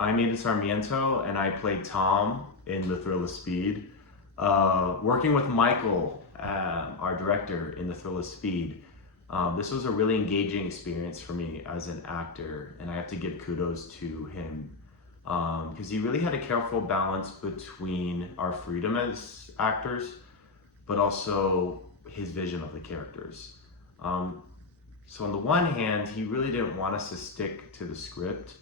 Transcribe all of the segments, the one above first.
I'm Aidan Sarmiento, and I played Thom in The Thrill of Speed. Working with Michael, our director, in The Thrill of Speed, this was a really engaging experience for me as an actor, and I have to give kudos to him because he really had a careful balance between our freedom as actors, but also his vision of the characters. Um, so on the one hand, he really didn't want us to stick to the script,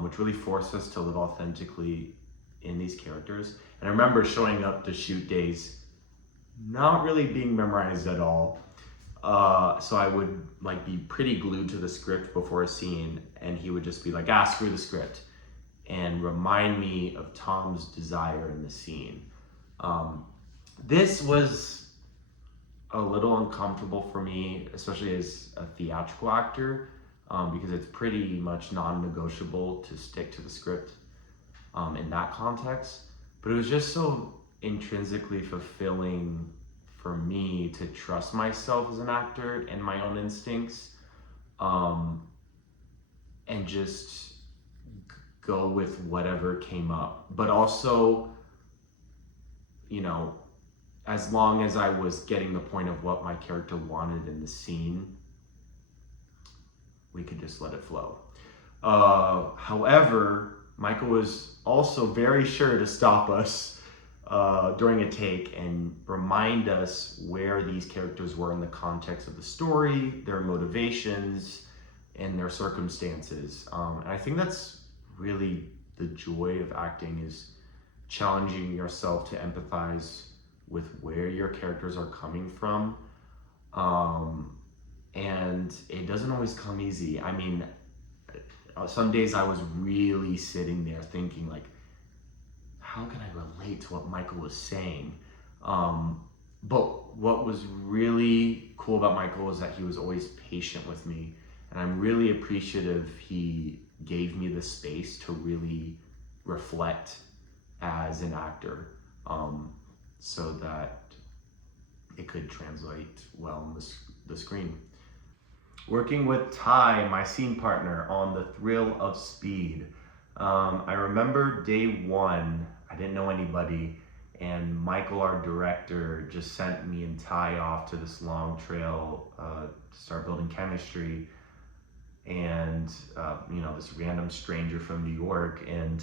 which really forced us to live authentically in these characters. And I remember showing up to shoot days, not really being memorized at all. So I would like be pretty glued to the script before a scene, and he would just be like, screw the script, and remind me of Thom's desire in the scene. This was a little uncomfortable for me, especially as a theatrical actor, because it's pretty much non-negotiable to stick to the script in that context. But it was just so intrinsically fulfilling for me to trust myself as an actor and my own instincts, and just go with whatever came up. But also, you know, as long as I was getting the point of what my character wanted in the scene, we could just let it flow. However, Michael was also very sure to stop us during a take and remind us where these characters were in the context of the story, their motivations, and their circumstances. And I think that's really the joy of acting, is challenging yourself to empathize with where your characters are coming from. And it doesn't always come easy. I mean, some days I was really sitting there thinking like, how can I relate to what Michael was saying? But what was really cool about Michael was that he was always patient with me. And I'm really appreciative he gave me the space to really reflect as an actor, so that it could translate well on the screen. Working with Ty, my scene partner, on The Thrill of Speed. I remember day one, I didn't know anybody, and Michael, our director, just sent me and Ty off to this long trail to start building chemistry. And, this random stranger from New York, and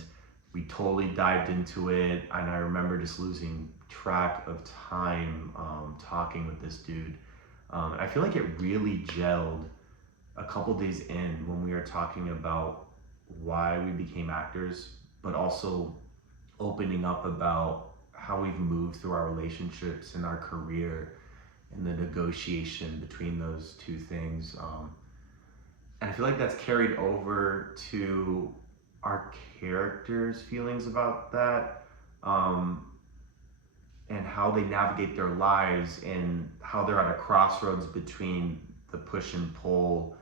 we totally dived into it. And I remember just losing track of time talking with this dude. I feel like it really gelled a couple days in when we were talking about why we became actors, but also opening up about how we've moved through our relationships and our career and the negotiation between those two things. And I feel like that's carried over to our characters' feelings about that, and how they navigate their lives, and how they're at a crossroads between the push and pull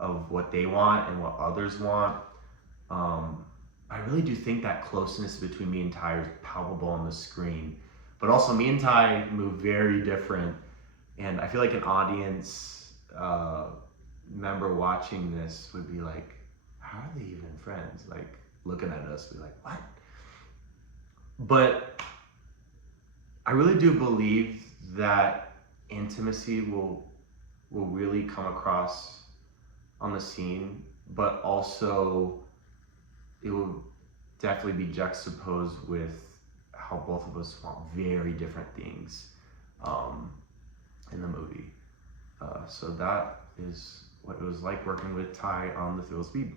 of what they want and what others want. I really do think that closeness between me and Ty is palpable on the screen, but also me and Ty move very different, and I feel like an audience member watching this would be like, how are they even friends? Like, looking at us, be like, what? But I really do believe that intimacy will really come across on the scene, but also it will definitely be juxtaposed with how both of us want very different things in the movie. So that is what it was like working with Ty on The Thrill of Speed.